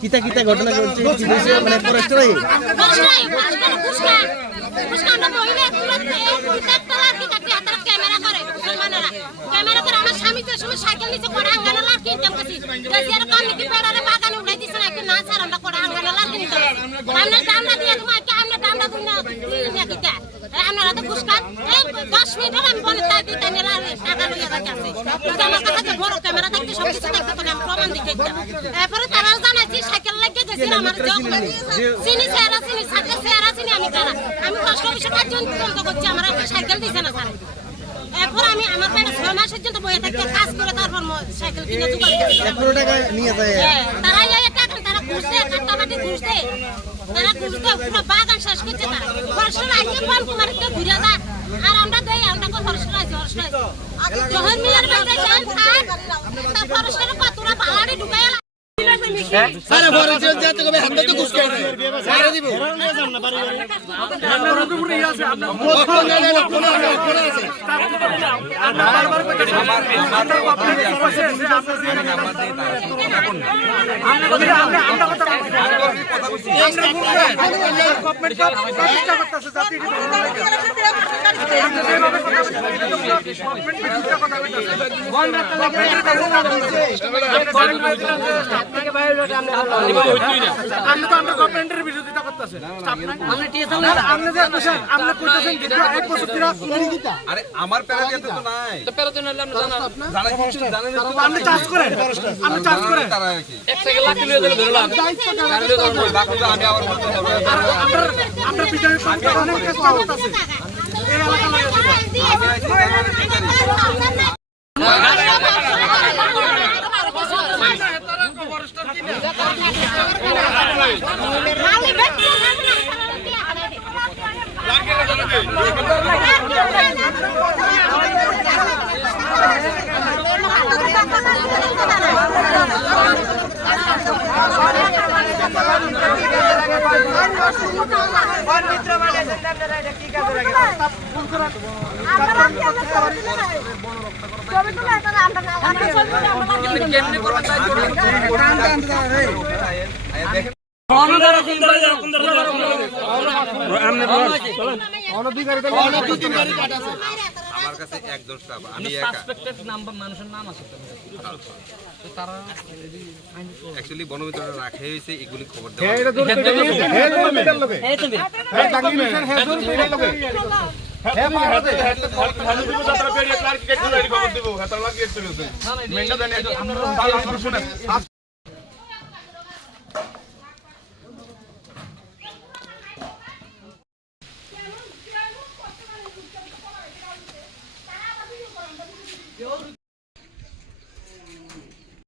কিতা কিতা ঘটনা ঘটছে কি দেশে মানে ফরেস্টার আই ক্যামেরা করে আমার স্বামী তো সময় সাইকেল নিচে করে আঙ্গানা লাগ কিনতাম কাছি গাজিয়ার কাম কি পেরারে বাগানে উড়াই দিছ না না স্যার আমরা করে আঙ্গানা লাগ কিনতাম আমরা দামটা দিয়ে তোমার কি আমরা দামটা দিন না কিতা আমরা তো কুসকা 10 মিনিট আমি বলে তাই দিতে নিলা টাকা লইয়া যাচ্ছে তো আমার কাছে বড় ক্যামেরা দেখতে সব কিছু দেখতে তো আমি প্রমাণ দেখাইতাম এরপরে তারা জানাইছি সাইকেল লাগিয়ে গেছিল আমার জগ চিনি সাথে সেরা চিনি আমি তারা আমি কষ্ট বেশি কাজ বন্ধ করছি আমার সাইকেল দিছে না স্যার এখন আমি আমার পেটে 6 মাসের জন্য বইয়ে থাকতে কাজ করে তারপর সাইকেল কিনে জোগাড় করি 1 টাকা নিয়ে যায় তারা এই টাকা তারা ঘুরছে কাটাবাটি ঘুরছে তারা ঘুরতে পুরো বাগান শেষ করছে তারা ফরেস্টার আইছে বল কুমারকে ঘুরে যা আর আমরা দেই আমরা কো ফরেস্টার আইছে জহর মিলার বাইরে যান তা ফরেস্টার কতরা পাহাড়ে ঢুকায় সারা ফরেস্টার যাতে কবে হাতে তো ঘুষ খায় সারা দিব আপনার উপরে আছে আপনার কোন আছে বিরোধিতা করতেছে আরে আমার প্যারাতে তো নাই তো প্যারাতে নালে আমরা জানা কিছু জানেন না আপনি চার্জ করেন আপনি চার্জ করেন তারা কি এক সেকেন্ড লাখ লিয়ে দিলে ধরলাম তাহলে তো বাকি তো আমি আবার বলতে হবে আপনার পিছনে সরকার অনেক চেষ্টা করতেছে এই এলাকা আমার কাছে 1-10টা আমি একা সাসপেক্টেড নাম্বার মানুষের নাম আছে তো তারা অ্যাকচুয়ালি বনমিত্ররা রাখা হয়েছে এগুলি খবর দেওয়া হ্যাঁ এটা দূর করে হ্যাঁ মিটার লগে হ্যাঁ তুমি হ্যাঁ টাঙ্গি মিটার হ্যাঁ দূর মিটার লগে হ্যাঁ মারতে হ্যাঁ তো ভালো দিব যাত্রা পেরিয়ে ক্লারিফিকেট করে খবর দিব হাতার লাগিয়ে চলেছে মেন্টা জানি আমরা আমরা শুনে Yo